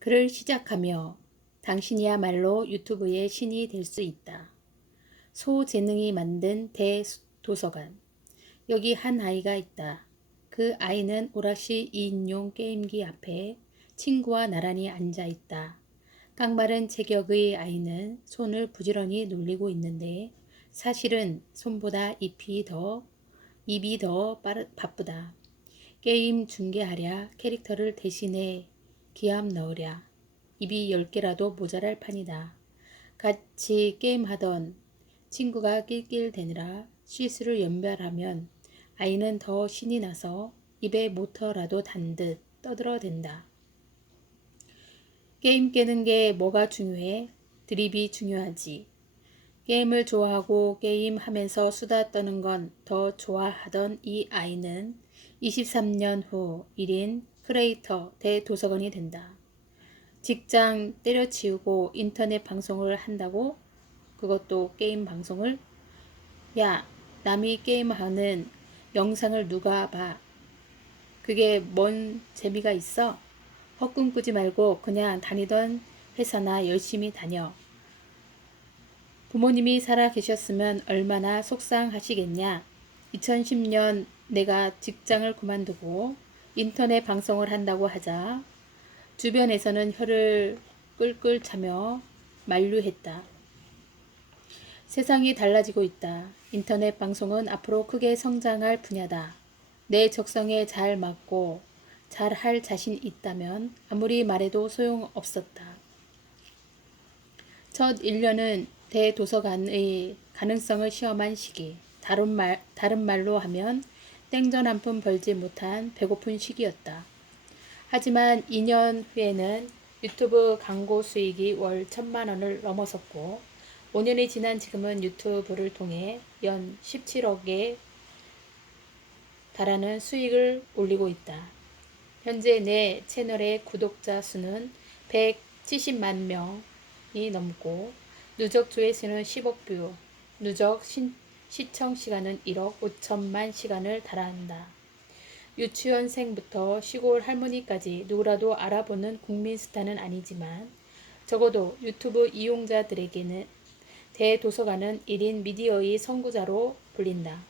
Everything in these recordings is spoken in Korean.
글을 시작하며 당신이야말로 유튜브의 신이 될 수 있다. 소재능이 만든 대도서관. 여기 한 아이가 있다. 그 아이는 오락실 2인용 게임기 앞에 친구와 나란히 앉아 있다. 깡마른 체격의 아이는 손을 부지런히 놀리고 있는데 사실은 손보다 입이 더 바쁘다. 게임 중계하랴 캐릭터를 대신해 기합 넣으랴 입이 10개라도 모자랄 판이다. 같이 게임하던 친구가 낄낄대느라 실수를 연발하면 아이는 더 신이 나서 입에 모터라도 단 듯 떠들어댄다. 게임 깨는 게 뭐가 중요해? 드립이 중요하지. 게임을 좋아하고 게임하면서 수다 떠는 건 더 좋아하던 이 아이는 23년 후 1인 크리에이터 대도서관이 된다. 직장 때려치우고 인터넷 방송을 한다고? 그것도 게임 방송을? 야, 남이 게임하는 영상을 누가 봐? 그게 뭔 재미가 있어? 헛꿈 꾸지 말고 그냥 다니던 회사나 열심히 다녀. 부모님이 살아 계셨으면 얼마나 속상하시겠냐. 2010년 내가 직장을 그만두고 인터넷 방송을 한다고 하자 주변에서는 혀를 끌끌 차며 만류했다. 세상이 달라지고 있다. 인터넷 방송은 앞으로 크게 성장할 분야다. 내 적성에 잘 맞고 잘 할 자신 있다면 아무리 말해도 소용없었다. 첫 1년은 대도서관의 가능성을 시험한 시기. 다른 말로 하면 땡전 한 푼 벌지 못한 배고픈 시기였다. 하지만 2년 후에는 유튜브 광고 수익이 월 1,000만 원을 넘어섰고 5년이 지난 지금은 유튜브를 통해 연 17억에 달하는 수익을 올리고 있다. 현재 내 채널의 구독자 수는 170만 명이 넘고 누적 조회수는 10억 뷰, 누적 시청 시간은 1억 5천만 시간을 달한다. 유치원생부터 시골 할머니까지 누구라도 알아보는 국민 스타는 아니지만 적어도 유튜브 이용자들에게는 대도서관은 1인 미디어의 선구자로 불린다.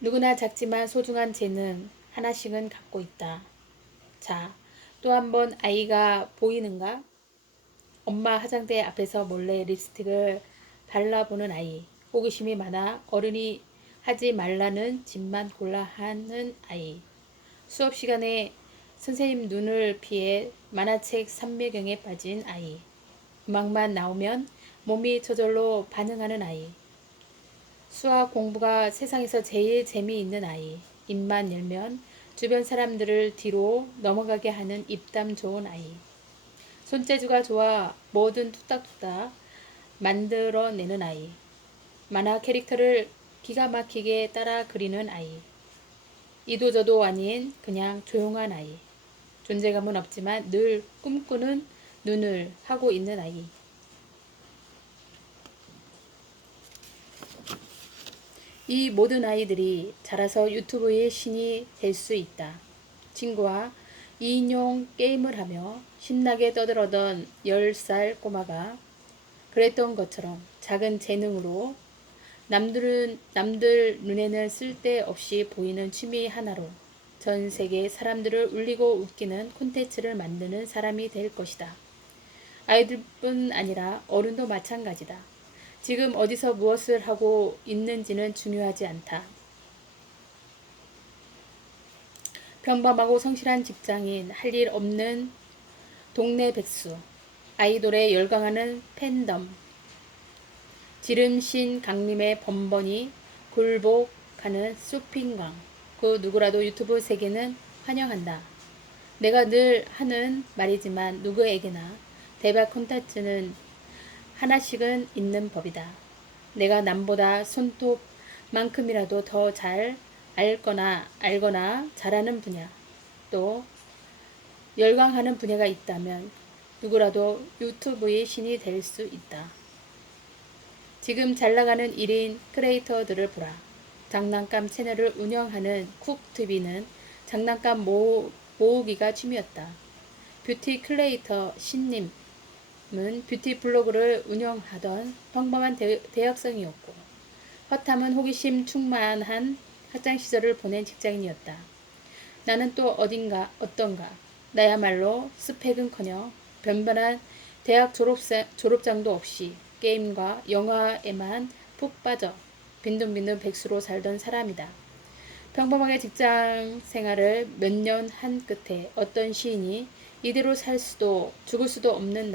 누구나 작지만 소중한 재능 하나씩은 갖고 있다. 자, 또 한 번 아이가 보이는가? 엄마 화장대 앞에서 몰래 립스틱을 발라보는 아이. 호기심이 많아 어른이 하지 말라는 짓만 골라 하는 아이. 수업 시간에 선생님 눈을 피해 만화책 삼매경에 빠진 아이. 음악만 나오면 몸이 저절로 반응하는 아이. 수학 공부가 세상에서 제일 재미있는 아이. 입만 열면 주변 사람들을 뒤로 넘어가게 하는 입담 좋은 아이. 손재주가 좋아 뭐든 뚝딱뚝딱 만들어내는 아이. 만화 캐릭터를 기가 막히게 따라 그리는 아이. 이도저도 아닌 그냥 조용한 아이. 존재감은 없지만 늘 꿈꾸는 눈을 하고 있는 아이. 이 모든 아이들이 자라서 유튜브의 신이 될 수 있다. 친구와 2인용 게임을 하며 신나게 떠들어던 10살 꼬마가 그랬던 것처럼 작은 재능으로 남들 눈에는 쓸데없이 보이는 취미 하나로 전 세계 사람들을 울리고 웃기는 콘텐츠를 만드는 사람이 될 것이다. 아이들뿐 아니라 어른도 마찬가지다. 지금 어디서 무엇을 하고 있는지는 중요하지 않다. 평범하고 성실한 직장인, 할 일 없는 동네 백수, 아이돌에 열광하는 팬덤, 지름신 강림의 번번이 굴복하는 쇼핑광, 그 누구라도 유튜브 세계는 환영한다. 내가 늘 하는 말이지만 누구에게나 대박 콘텐츠는 하나씩은 있는 법이다. 내가 남보다 손톱만큼이라도 더 잘 알거나 잘하는 분야, 또 열광하는 분야가 있다면 누구라도 유튜브의 신이 될 수 있다. 지금 잘나가는 1인 크리에이터들을 보라. 장난감 채널을 운영하는 쿡TV는 장난감 모으기가 취미였다. 뷰티 클리에이터 신님은 뷰티 블로그를 운영하던 평범한 대학생이었고 허탐은 호기심 충만한 학창 시절을 보낸 직장인이었다. 나는 또 어떤가 나야말로 스펙은커녕 변변한 대학 졸업장도 없이 게임과 영화에만 푹 빠져 빈둥빈둥 백수로 살던 사람이다. 평범하게 직장 생활을 몇 년 한 끝에 어떤 시인이 이대로 살 수도 죽을 수도 없는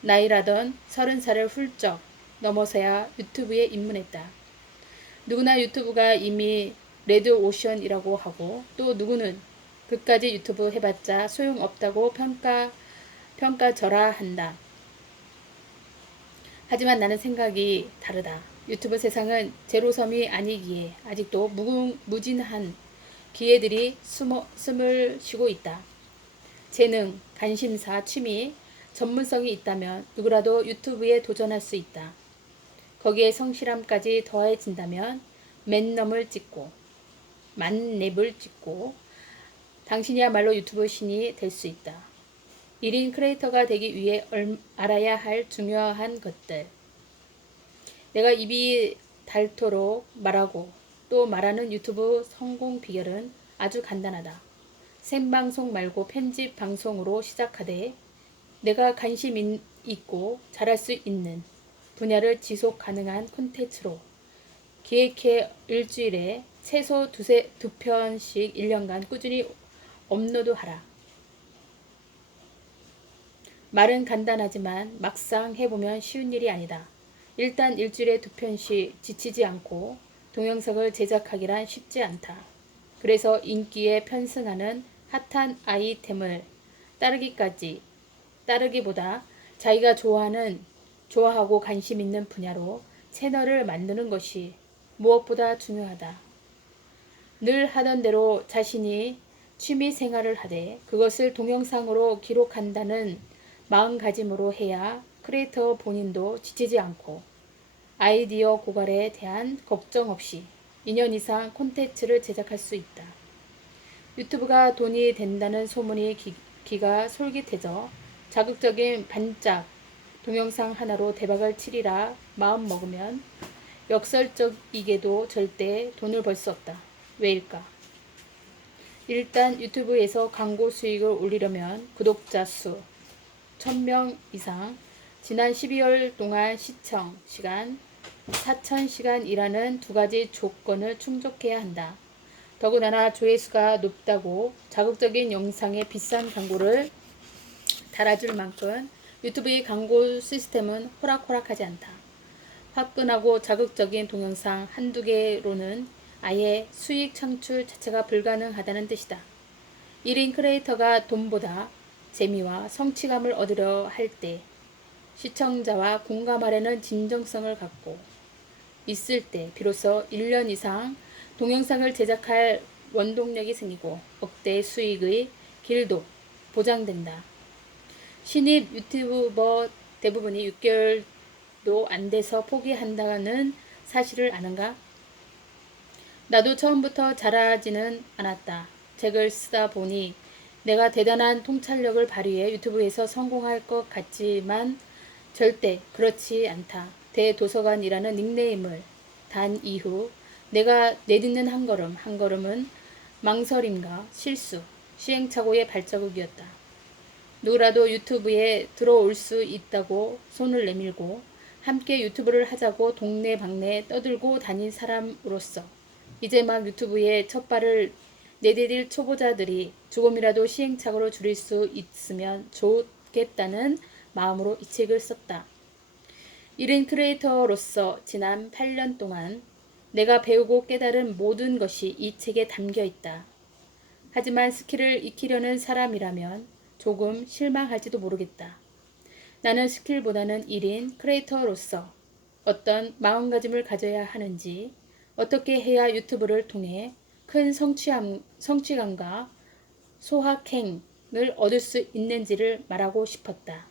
나이라던 30살을 훌쩍 넘어서야 유튜브에 입문했다. 누구나 유튜브가 이미 레드오션이라고 하고 또 누구는 그까지 유튜브 해봤자 소용없다고 평가절하 한다. 하지만 나는 생각이 다르다. 유튜브 세상은 제로섬이 아니기에 아직도 무궁무진한 기회들이 숨을 쉬고 있다. 재능, 관심사, 취미, 전문성이 있다면 누구라도 유튜브에 도전할 수 있다. 거기에 성실함까지 더해진다면 만렙을 찍고 당신이야말로 유튜브 신이 될 수 있다. 1인 크리에이터가 되기 위해 알아야 할 중요한 것들. 내가 입이 닳도록 말하고 또 말하는 유튜브 성공 비결은 아주 간단하다. 생방송 말고 편집 방송으로 시작하되 내가 관심 있고 잘할 수 있는 분야를 지속 가능한 콘텐츠로 기획해 일주일에 최소 2편씩 1년간 꾸준히 업로드하라. 말은 간단하지만 막상 해보면 쉬운 일이 아니다. 일단 일주일에 2편씩 지치지 않고 동영상을 제작하기란 쉽지 않다. 그래서 인기에 편승하는 핫한 아이템을 따르기보다 자기가 좋아하고 관심 있는 분야로 채널을 만드는 것이 무엇보다 중요하다. 늘 하던 대로 자신이 취미 생활을 하되 그것을 동영상으로 기록한다는 마음가짐으로 해야 크리에이터 본인도 지치지 않고 아이디어 고갈에 대한 걱정 없이 2년 이상 콘텐츠를 제작할 수 있다. 유튜브가 돈이 된다는 소문이 귀가 솔깃해져 자극적인 반짝 동영상 하나로 대박을 치리라 마음먹으면 역설적이게도 절대 돈을 벌 수 없다. 왜일까? 일단 유튜브에서 광고 수익을 올리려면 구독자 수 1000명 이상, 지난 12월 동안 시청 시간 4000시간이라는 두 가지 조건을 충족해야 한다. 더군다나 조회수가 높다고 자극적인 영상에 비싼 광고를 달아줄 만큼 유튜브의 광고 시스템은 호락호락하지 않다. 화끈하고 자극적인 동영상 한두 개로는 아예 수익 창출 자체가 불가능하다는 뜻이다. 1인 크리에이터가 돈보다 재미와 성취감을 얻으려 할 때 시청자와 공감하려는 진정성을 갖고 있을 때 비로소 1년 이상 동영상을 제작할 원동력이 생기고 억대의 수익의 길도 보장된다. 신입 유튜버 대부분이 6개월도 안 돼서 포기한다는 사실을 아는가? 나도 처음부터 잘하지는 않았다. 책을 쓰다 보니 내가 대단한 통찰력을 발휘해 유튜브에서 성공할 것 같지만 절대 그렇지 않다. 대도서관이라는 닉네임을 단 이후 내가 내딛는 한 걸음은 망설임과 실수, 시행착오의 발자국이었다. 누구라도 유튜브에 들어올 수 있다고 손을 내밀고 함께 유튜브를 하자고 동네방네 떠들고 다닌 사람으로서 이제 막 유튜브에 첫 발을 내디딜 초보자들이 조금이라도 시행착오를 줄일 수 있으면 좋겠다는 마음으로 이 책을 썼다. 1인 크리에이터로서 지난 8년 동안 내가 배우고 깨달은 모든 것이 이 책에 담겨 있다. 하지만 스킬을 익히려는 사람이라면 조금 실망할지도 모르겠다. 나는 스킬보다는 1인 크리에이터로서 어떤 마음가짐을 가져야 하는지, 어떻게 해야 유튜브를 통해 큰 성취감과 소확행을 얻을 수 있는지를 말하고 싶었다.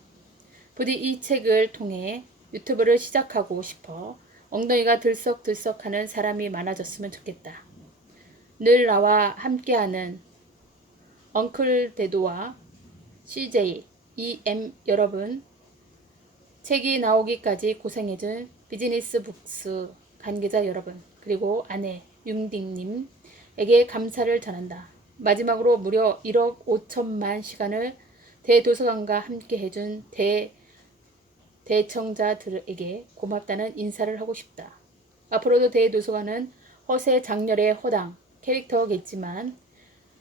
부디 이 책을 통해 유튜브를 시작하고 싶어 엉덩이가 들썩들썩하는 사람이 많아졌으면 좋겠다. 늘 나와 함께하는 엉클 데도와 CJ, EM 여러분, 책이 나오기까지 고생해준 비즈니스 북스 관계자 여러분, 그리고 아내 융딩님에게 감사를 전한다. 마지막으로 무려 1억 5천만 시간을 대도서관과 함께 해준 대청자들에게 고맙다는 인사를 하고 싶다. 앞으로도 대도서관은 허세 장렬의 허당 캐릭터겠지만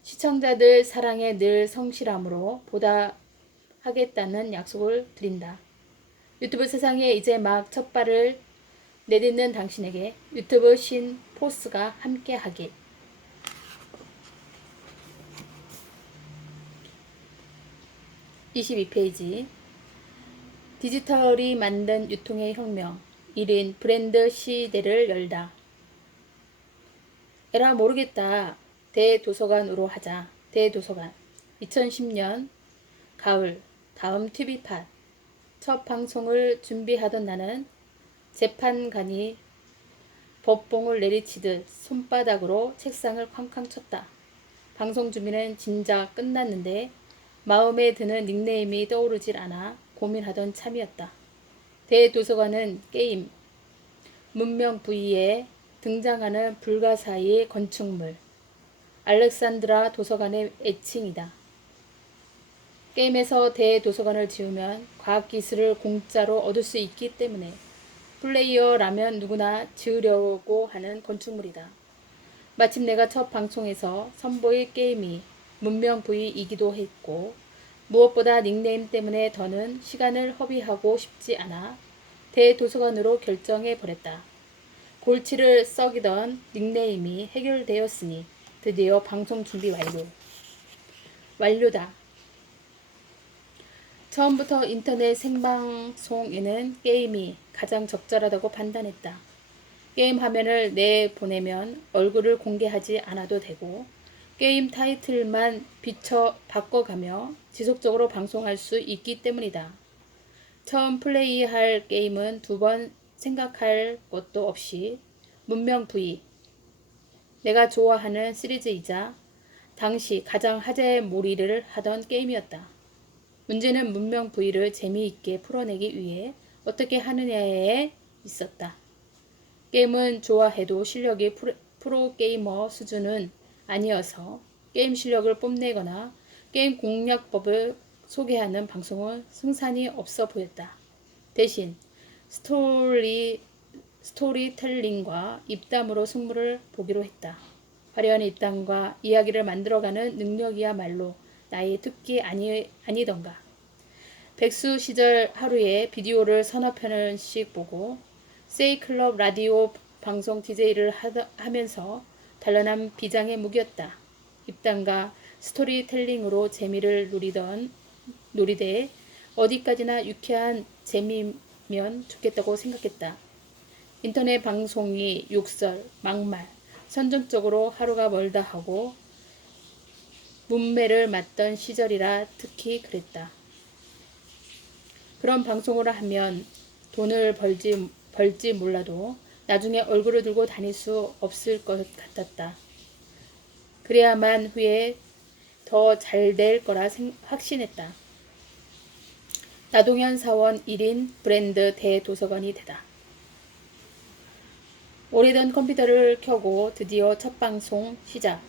시청자들 사랑에 늘 성실함으로 보답하겠다는 약속을 드린다. 유튜브 세상에 이제 막 첫 발을 내딛는 당신에게 유튜브 신 포스가 함께하길. 22페이지. 디지털이 만든 유통의 혁명 1인 브랜드 시대를 열다. 에라 모르겠다. 대도서관으로 하자. 대도서관 2010년 가을 다음 TV팟 첫 방송을 준비하던 나는 재판관이 법봉을 내리치듯 손바닥으로 책상을 쾅쾅 쳤다. 방송 준비는 진작 끝났는데 마음에 드는 닉네임이 떠오르질 않아 고민하던 참이었다. 대도서관은 게임, 문명 V에 등장하는 불가사의의 건축물, 알렉산드라 도서관의 애칭이다. 게임에서 대도서관을 지으면 과학기술을 공짜로 얻을 수 있기 때문에 플레이어라면 누구나 지으려고 하는 건축물이다. 마침 내가 첫 방송에서 선보일 게임이 문명 V이기도 했고 무엇보다 닉네임 때문에 더는 시간을 허비하고 싶지 않아 대도서관으로 결정해 버렸다. 골치를 썩이던 닉네임이 해결되었으니 드디어 방송 준비 완료다. 처음부터 인터넷 생방송에는 게임이 가장 적절하다고 판단했다. 게임 화면을 내보내면 얼굴을 공개하지 않아도 되고 게임 타이틀만 바꿔가며 지속적으로 방송할 수 있기 때문이다. 처음 플레이할 게임은 두 번 생각할 것도 없이 문명 V, 내가 좋아하는 시리즈이자 당시 가장 화제몰이를 하던 게임이었다. 문제는 문명 V를 재미있게 풀어내기 위해 어떻게 하느냐에 있었다. 게임은 좋아해도 실력이 프로게이머 수준은 아니어서 게임 실력을 뽐내거나 게임 공략법을 소개하는 방송은 승산이 없어 보였다. 대신 스토리텔링과 입담으로 승부를 보기로 했다. 화려한 입담과 이야기를 만들어가는 능력이야말로 나의 특기 아니던가. 백수 시절 하루에 비디오를 서너 편씩 보고 세이클럽 라디오 방송 DJ를 하면서 단련한 비장의 무기였다. 입담과 스토리텔링으로 재미를 누리되 어디까지나 유쾌한 재미면 좋겠다고 생각했다. 인터넷 방송이 욕설, 막말, 선정적으로 하루가 멀다 하고 문매를 맞던 시절이라 특히 그랬다. 그런 방송을 하면 돈을 벌지 몰라도 나중에 얼굴을 들고 다닐 수 없을 것 같았다. 그래야만 후에 더 잘 될 거라 확신했다. 나동현 사원 1인 브랜드 대도서관이 되다. 오래된 컴퓨터를 켜고 드디어 첫 방송 시작.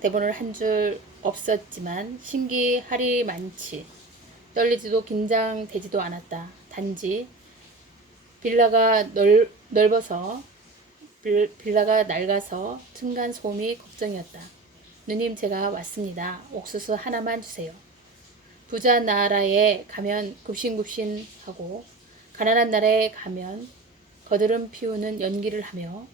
대본을 한 줄 없었지만 신기할이 많지. 떨리지도 긴장되지도 않았다. 단지 빌라가 낡아서 층간소음이 걱정이었다. 누님 제가 왔습니다. 옥수수 하나만 주세요. 부자 나라에 가면 굽신굽신하고 가난한 나라에 가면 거드름 피우는 연기를 하며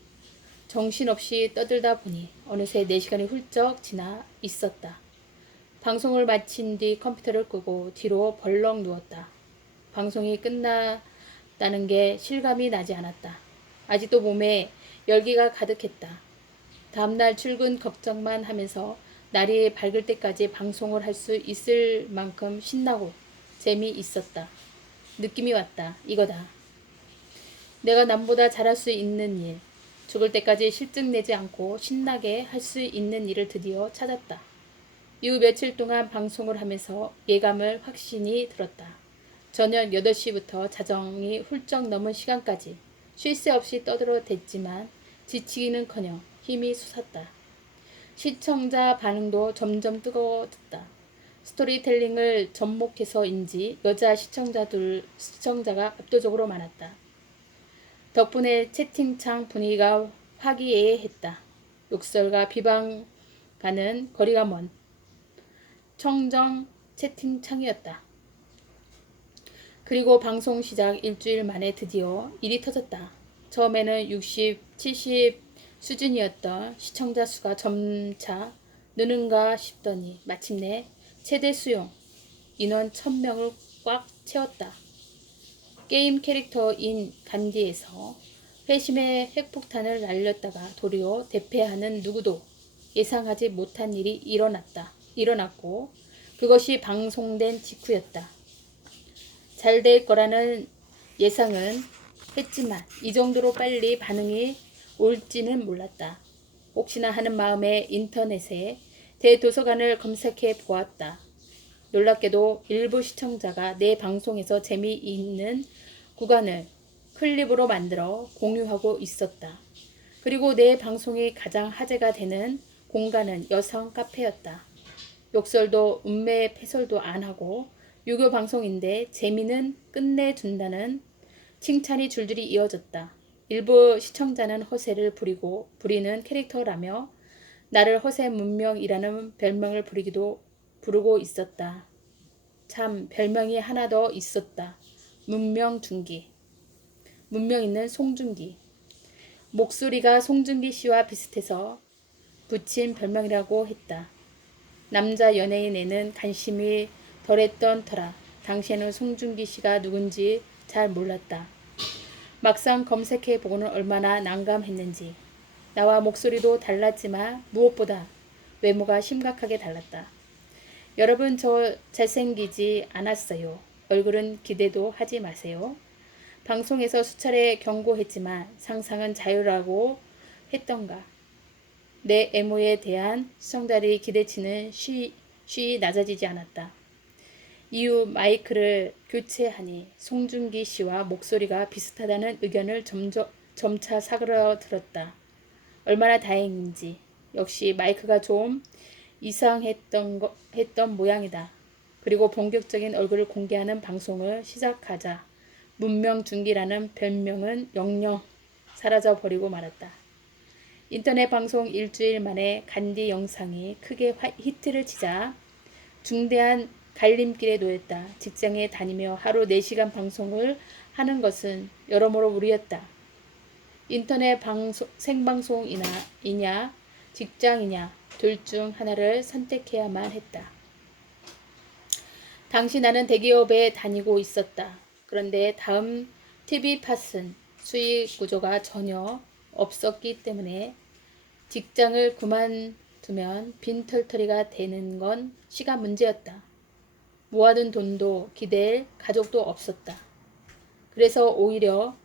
정신없이 떠들다 보니 어느새 4시간이 훌쩍 지나 있었다. 방송을 마친 뒤 컴퓨터를 끄고 뒤로 벌렁 누웠다. 방송이 끝났다는 게 실감이 나지 않았다. 아직도 몸에 열기가 가득했다. 다음날 출근 걱정만 하면서 날이 밝을 때까지 방송을 할 수 있을 만큼 신나고 재미있었다. 느낌이 왔다. 이거다. 내가 남보다 잘할 수 있는 일, 죽을 때까지 실증내지 않고 신나게 할 수 있는 일을 드디어 찾았다. 이후 며칠 동안 방송을 하면서 예감을 확신이 들었다. 저녁 8시부터 자정이 훌쩍 넘은 시간까지 쉴 새 없이 떠들어댔지만 지치기는커녕 힘이 솟았다. 시청자 반응도 점점 뜨거워졌다. 스토리텔링을 접목해서인지 여자 시청자가 압도적으로 많았다. 덕분에 채팅창 분위기가 화기애애했다. 욕설과 비방과는 거리가 먼 청정 채팅창이었다. 그리고 방송 시작 일주일 만에 드디어 일이 터졌다. 처음에는 60, 70 수준이었던 시청자 수가 점차 느는가 싶더니 마침내 최대 수용 인원 1000명을 꽉 채웠다. 게임 캐릭터인 간디에서 회심의 핵폭탄을 날렸다가 도리어 대패하는 누구도 예상하지 못한 일이 일어났고 그것이 방송된 직후였다. 잘 될 거라는 예상은 했지만 이 정도로 빨리 반응이 올지는 몰랐다. 혹시나 하는 마음에 인터넷에 대도서관을 검색해 보았다. 놀랍게도 일부 시청자가 내 방송에서 재미있는 구간을 클립으로 만들어 공유하고 있었다. 그리고 내 방송이 가장 화제가 되는 공간은 여성 카페였다. 욕설도 음매패설도 안 하고 유교 방송인데 재미는 끝내준다는 칭찬이 줄줄이 이어졌다. 일부 시청자는 허세를 부리는 캐릭터라며 나를 허세 문명이라는 별명을 부르고 있었다. 참 별명이 하나 더 있었다. 문명중기. 문명 있는 송중기. 목소리가 송중기 씨와 비슷해서 붙인 별명이라고 했다. 남자 연예인에는 관심이 덜했던 터라 당시에는 송중기 씨가 누군지 잘 몰랐다. 막상 검색해보고는 얼마나 난감했는지. 나와 목소리도 달랐지만 무엇보다 외모가 심각하게 달랐다. 여러분 저 잘생기지 않았어요. 얼굴은 기대도 하지 마세요. 방송에서 수차례 경고했지만 상상은 자유라고 했던가. 내 외모에 대한 시청자들의 기대치는 쉬이 낮아지지 않았다. 이후 마이크를 교체하니 송중기 씨와 목소리가 비슷하다는 의견을 점차 사그러들었다. 얼마나 다행인지. 역시 마이크가 좀 이상했던 모양이다. 그리고 본격적인 얼굴을 공개하는 방송을 시작하자 문명중기라는 별명은 영영 사라져버리고 말았다. 인터넷 방송 일주일 만에 간디 영상이 크게 히트를 치자 중대한 갈림길에 놓였다. 직장에 다니며 하루 4시간 방송을 하는 것은 여러모로 무리였다. 인터넷 생방송이냐 직장이냐 둘 중 하나를 선택해야만 했다. 당시 나는 대기업에 다니고 있었다. 그런데 다음 TV팟은 수익 구조가 전혀 없었기 때문에 직장을 그만두면 빈털터리가 되는 건 시간 문제였다. 모아둔 돈도 기댈 가족도 없었다. 그래서 오히려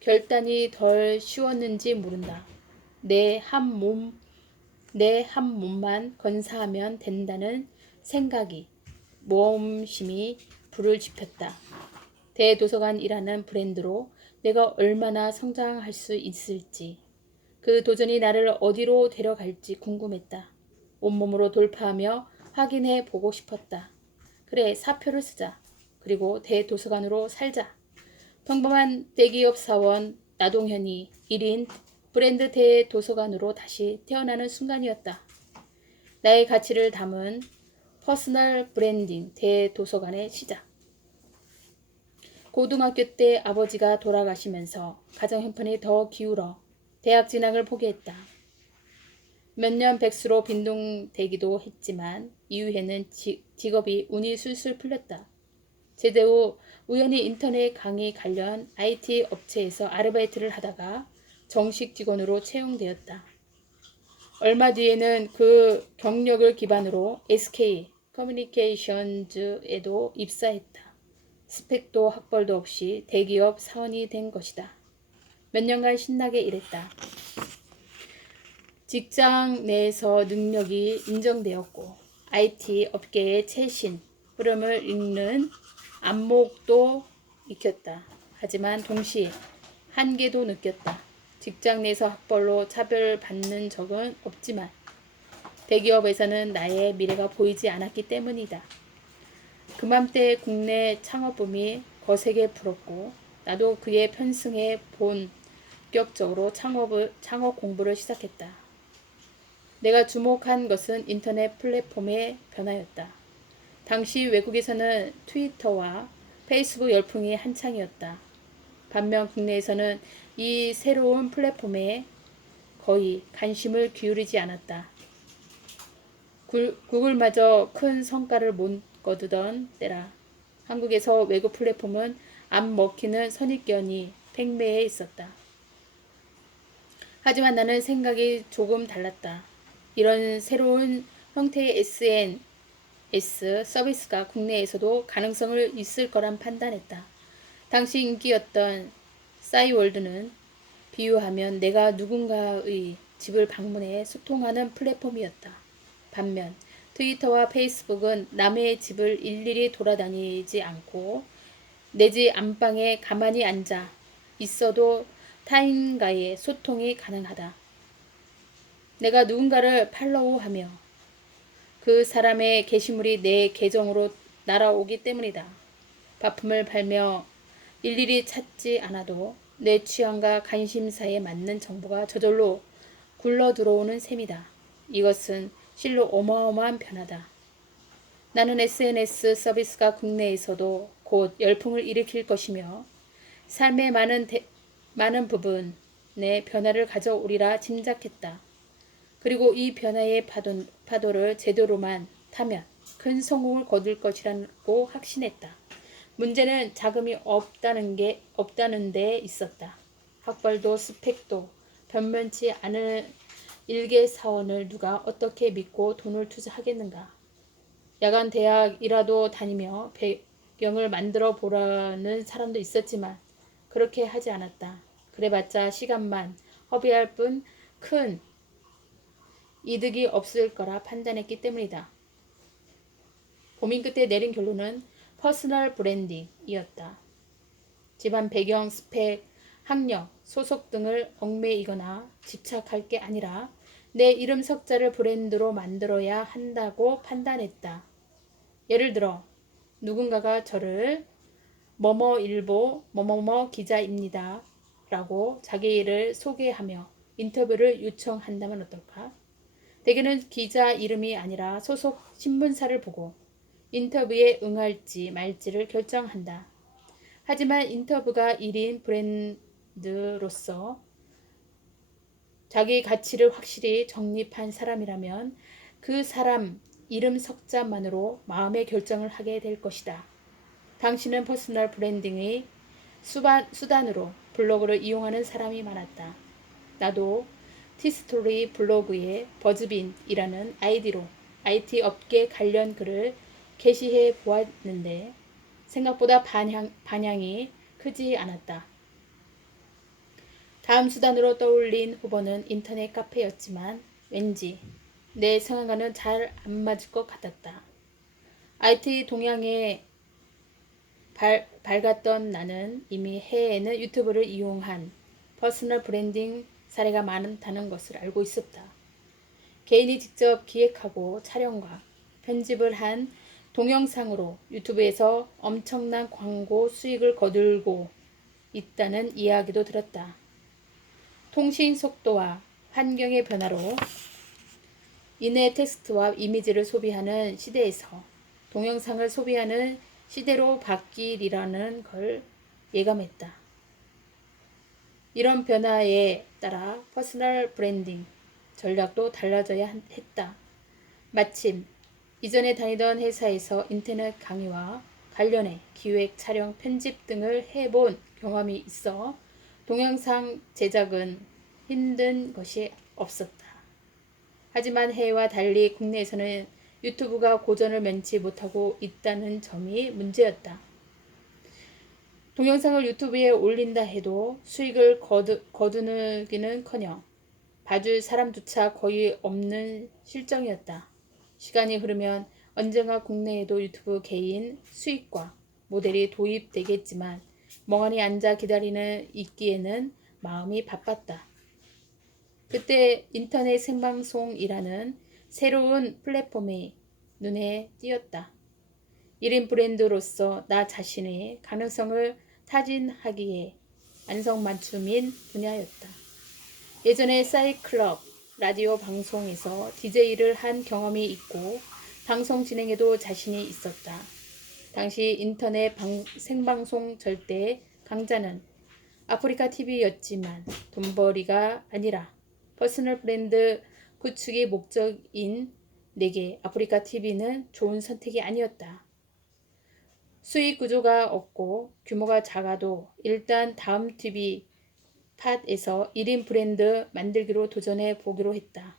결단이 덜 쉬웠는지 모른다. 내 한 몸만 건사하면 된다는 생각이 모험심이 불을 지폈다. 대도서관이라는 브랜드로 내가 얼마나 성장할 수 있을지, 그 도전이 나를 어디로 데려갈지 궁금했다. 온몸으로 돌파하며 확인해 보고 싶었다. 그래, 사표를 쓰자. 그리고 대도서관으로 살자. 평범한 대기업 사원 나동현이 1인 브랜드 대도서관으로 다시 태어나는 순간이었다. 나의 가치를 담은 퍼스널 브랜딩 대도서관의 시작. 고등학교 때 아버지가 돌아가시면서 가정 형편이 더 기울어 대학 진학을 포기했다. 몇 년 백수로 빈둥대기도 했지만 이후에는 직업이 운이 술술 풀렸다. 제대 후 우연히 인터넷 강의 관련 IT 업체에서 아르바이트를 하다가 정식 직원으로 채용되었다. 얼마 뒤에는 그 경력을 기반으로 SK 커뮤니케이션즈에도 입사했다. 스펙도 학벌도 없이 대기업 사원이 된 것이다. 몇 년간 신나게 일했다. 직장 내에서 능력이 인정되었고 IT 업계의 최신 흐름을 읽는 안목도 익혔다. 하지만 동시에 한계도 느꼈다. 직장 내에서 학벌로 차별받는 적은 없지만 대기업에서는 나의 미래가 보이지 않았기 때문이다. 그맘때 국내 창업붐이 거세게 불었고 나도 그에 편승해 본격적으로 창업 공부를 시작했다. 내가 주목한 것은 인터넷 플랫폼의 변화였다. 당시 외국에서는 트위터와 페이스북 열풍이 한창이었다. 반면 국내에서는 이 새로운 플랫폼에 거의 관심을 기울이지 않았다. 구글마저 큰 성과를 못 거두던 때라 한국에서 외국 플랫폼은 안 먹히는 선입견이 팽배해 있었다. 하지만 나는 생각이 조금 달랐다. 이런 새로운 형태의 SNS 서비스가 국내에서도 가능성을 있을 거란 판단했다. 당시 인기였던 싸이월드는 비유하면 내가 누군가의 집을 방문해 소통하는 플랫폼이었다. 반면 트위터와 페이스북은 남의 집을 일일이 돌아다니지 않고 내 집 안방에 가만히 앉아 있어도 타인과의 소통이 가능하다. 내가 누군가를 팔로우하며 그 사람의 게시물이 내 계정으로 날아오기 때문이다. 바품을 팔며 일일이 찾지 않아도 내 취향과 관심사에 맞는 정보가 저절로 굴러 들어오는 셈이다. 이것은 실로 어마어마한 변화다. 나는 SNS 서비스가 국내에서도 곧 열풍을 일으킬 것이며 삶의 많은 부분에 변화를 가져오리라 짐작했다. 그리고 이 변화의 파도를 제대로만 타면 큰 성공을 거둘 것이라고 확신했다. 문제는 자금이 없다는 데 있었다. 학벌도 스펙도 변변치 않은 일개 사원을 누가 어떻게 믿고 돈을 투자하겠는가. 야간 대학이라도 다니며 배경을 만들어 보라는 사람도 있었지만 그렇게 하지 않았다. 그래봤자 시간만 허비할 뿐 큰 이득이 없을 거라 판단했기 때문이다. 고민 끝에 내린 결론은 퍼스널 브랜딩이었다. 집안 배경, 스펙, 학력, 소속 등을 얽매이거나 집착할 게 아니라 내 이름 석자를 브랜드로 만들어야 한다고 판단했다. 예를 들어 누군가가 저를 뭐뭐일보 뭐뭐뭐 기자입니다 라고 자기 일을 소개하며 인터뷰를 요청한다면 어떨까? 대개는 기자 이름이 아니라 소속 신문사를 보고 인터뷰에 응할지 말지를 결정한다. 하지만 인터뷰가 1인 브랜드로서 자기 가치를 확실히 정립한 사람이라면 그 사람 이름 석자만으로 마음의 결정을 하게 될 것이다. 당신은 퍼스널 브랜딩의 수단으로 블로그를 이용하는 사람이 많았다. 나도 티스토리 블로그에 버즈빈이라는 아이디로 IT 업계 관련 글을 게시해 보았는데 생각보다 반향이 크지 않았다. 다음 수단으로 떠올린 후보는 인터넷 카페였지만 왠지 내 성향과는 잘 안 맞을 것 같았다. IT 동향에 밝았던 나는 이미 해외에는 유튜브를 이용한 퍼스널 브랜딩 사례가 많다는 것을 알고 있었다. 개인이 직접 기획하고 촬영과 편집을 한 동영상으로 유튜브에서 엄청난 광고 수익을 거들고 있다는 이야기도 들었다. 통신 속도와 환경의 변화로 인해 텍스트와 이미지를 소비하는 시대에서 동영상을 소비하는 시대로 바뀌리라는 걸 예감했다. 이런 변화에 따라 퍼스널 브랜딩 전략도 달라져야 했다. 마침 이전에 다니던 회사에서 인터넷 강의와 관련해 기획, 촬영, 편집 등을 해본 경험이 있어 동영상 제작은 힘든 것이 없었다. 하지만 해외와 달리 국내에서는 유튜브가 고전을 면치 못하고 있다는 점이 문제였다. 동영상을 유튜브에 올린다 해도 수익을 거두기는커녕 봐줄 사람조차 거의 없는 실정이었다. 시간이 흐르면 언젠가 국내에도 유튜브 개인 수익과 모델이 도입되겠지만 멍하니 앉아 기다리는 있기에는 마음이 바빴다. 그때 인터넷 생방송이라는 새로운 플랫폼이 눈에 띄었다. 1인 브랜드로서 나 자신의 가능성을 타진하기에 안성맞춤인 분야였다. 예전에 사이클럽 라디오 방송에서 DJ를 한 경험이 있고 방송 진행에도 자신이 있었다. 당시 인터넷 생방송 절대 강자는 아프리카 TV였지만 돈벌이가 아니라 퍼스널 브랜드 구축이 목적인 내게 아프리카 TV는 좋은 선택이 아니었다. 수익 구조가 없고 규모가 작아도 일단 다음 TV 팟에서 1인 브랜드 만들기로 도전해 보기로 했다.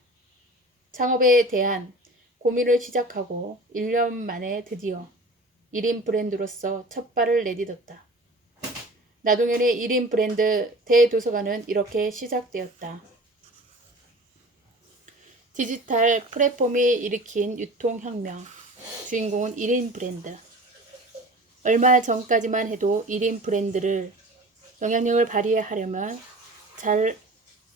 창업에 대한 고민을 시작하고 1년 만에 드디어 1인 브랜드로서 첫 발을 내딛었다. 나동현의 1인 브랜드 대도서관은 이렇게 시작되었다. 디지털 플랫폼이 일으킨 유통혁명, 주인공은 1인 브랜드. 얼마 전까지만 해도 1인 브랜드를 영향력을 발휘하려면 잘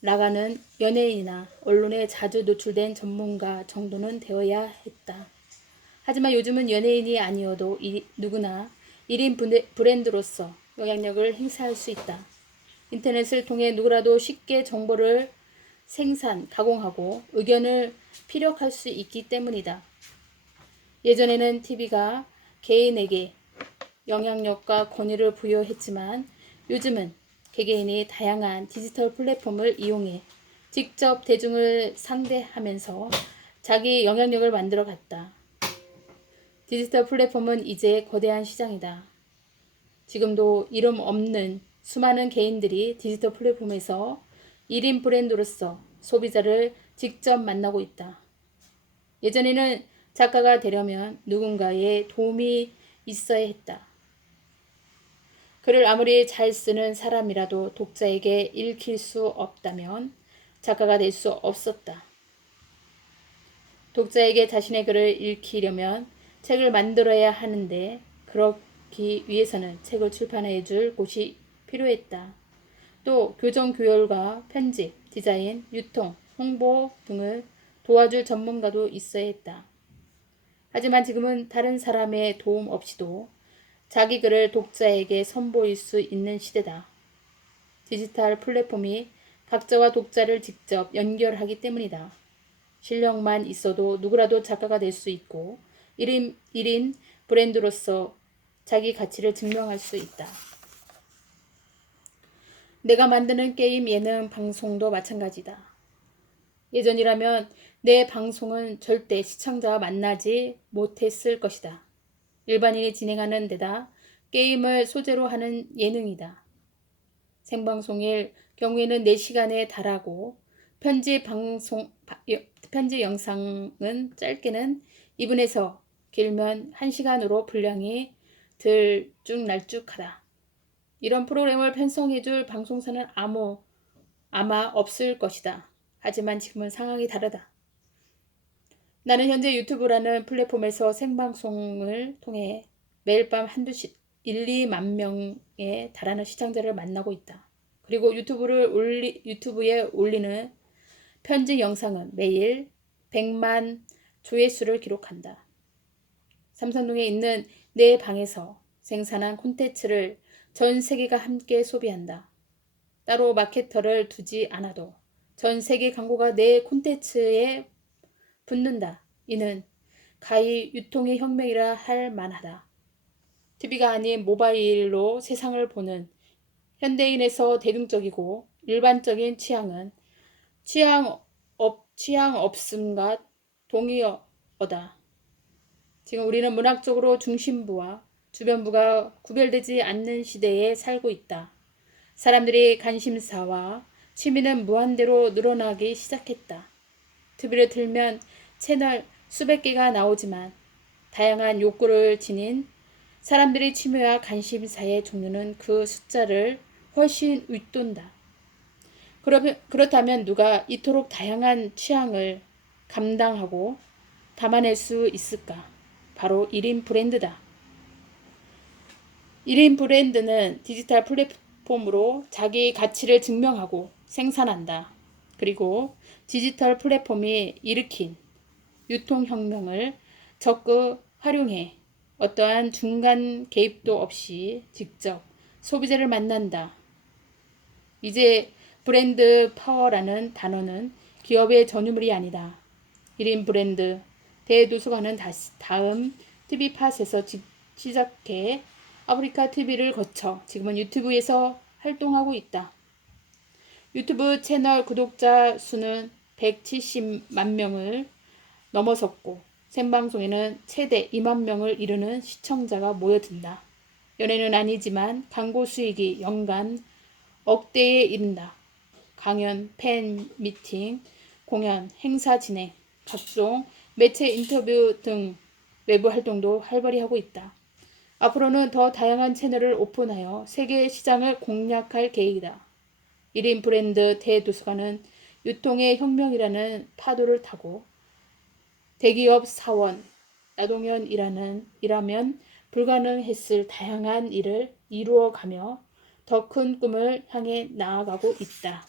나가는 연예인이나 언론에 자주 노출된 전문가 정도는 되어야 했다. 하지만 요즘은 연예인이 아니어도 누구나 1인 브랜드로서 영향력을 행사할 수 있다. 인터넷을 통해 누구라도 쉽게 정보를 생산, 가공하고 의견을 피력할 수 있기 때문이다. 예전에는 TV가 개인에게 영향력과 권위를 부여했지만 요즘은 개개인이 다양한 디지털 플랫폼을 이용해 직접 대중을 상대하면서 자기 영향력을 만들어 갔다. 디지털 플랫폼은 이제 거대한 시장이다. 지금도 이름 없는 수많은 개인들이 디지털 플랫폼에서 1인 브랜드로서 소비자를 직접 만나고 있다. 예전에는 작가가 되려면 누군가의 도움이 있어야 했다. 글을 아무리 잘 쓰는 사람이라도 독자에게 읽힐 수 없다면 작가가 될 수 없었다. 독자에게 자신의 글을 읽히려면 책을 만들어야 하는데 그러기 위해서는 책을 출판해 줄 곳이 필요했다. 또 교정 교열과 편집, 디자인, 유통, 홍보 등을 도와줄 전문가도 있어야 했다. 하지만 지금은 다른 사람의 도움 없이도 자기 글을 독자에게 선보일 수 있는 시대다. 디지털 플랫폼이 각자와 독자를 직접 연결하기 때문이다. 실력만 있어도 누구라도 작가가 될 수 있고 1인 브랜드로서 자기 가치를 증명할 수 있다. 내가 만드는 게임, 예능, 방송도 마찬가지다. 예전이라면 내 방송은 절대 시청자와 만나지 못했을 것이다. 일반인이 진행하는 데다 게임을 소재로 하는 예능이다. 생방송일 경우에는 4시간에 달하고 편집 영상은 짧게는 2분에서 길면 1시간으로 분량이 들쭉날쭉하다. 이런 프로그램을 편성해줄 방송사는 아마 없을 것이다. 하지만 지금은 상황이 다르다. 나는 현재 유튜브라는 플랫폼에서 생방송을 통해 매일 밤 1, 2만 명에 달하는 시청자를 만나고 있다. 그리고 유튜브에 올리는 편집 영상은 매일 100만 조회수를 기록한다. 삼성동에 있는 내 방에서 생산한 콘텐츠를 전 세계가 함께 소비한다. 따로 마케터를 두지 않아도 전 세계 광고가 내 콘텐츠에 붙는다. 이는 가히 유통의 혁명이라 할 만하다. TV가 아닌 모바일로 세상을 보는 현대인에서 대중적이고 일반적인 취향은 취향 없음과 동의어다. 지금 우리는 문학적으로 중심부와 주변부가 구별되지 않는 시대에 살고 있다. 사람들이 관심사와 취미는 무한대로 늘어나기 시작했다. TV를 틀면 채널 수백 개가 나오지만 다양한 욕구를 지닌 사람들의 취미와 관심사의 종류는 그 숫자를 훨씬 윗돈다. 그렇다면 누가 이토록 다양한 취향을 감당하고 담아낼 수 있을까? 바로 1인 브랜드다. 1인 브랜드는 디지털 플랫폼으로 자기 가치를 증명하고 생산한다. 그리고 디지털 플랫폼이 일으킨 유통혁명을 적극 활용해 어떠한 중간 개입도 없이 직접 소비자를 만난다. 이제 브랜드 파워라는 단어는 기업의 전유물이 아니다. 1인 브랜드 대도서관은 다음 TV팟에서 시작해 아프리카 TV를 거쳐 지금은 유튜브에서 활동하고 있다. 유튜브 채널 구독자 수는 170만 명을 넘어섰고 생방송에는 최대 2만 명을 이루는 시청자가 모여든다. 연예는 아니지만 광고 수익이 연간 억대에 이른다. 강연, 팬 미팅, 공연, 행사 진행, 각종 매체 인터뷰 등 외부 활동도 활발히 하고 있다. 앞으로는 더 다양한 채널을 오픈하여 세계 시장을 공략할 계획이다. 1인 브랜드 대도서관은 유통의 혁명이라는 파도를 타고 대기업 사원, 나동현이라면 불가능했을 다양한 일을 이루어가며 더 큰 꿈을 향해 나아가고 있다.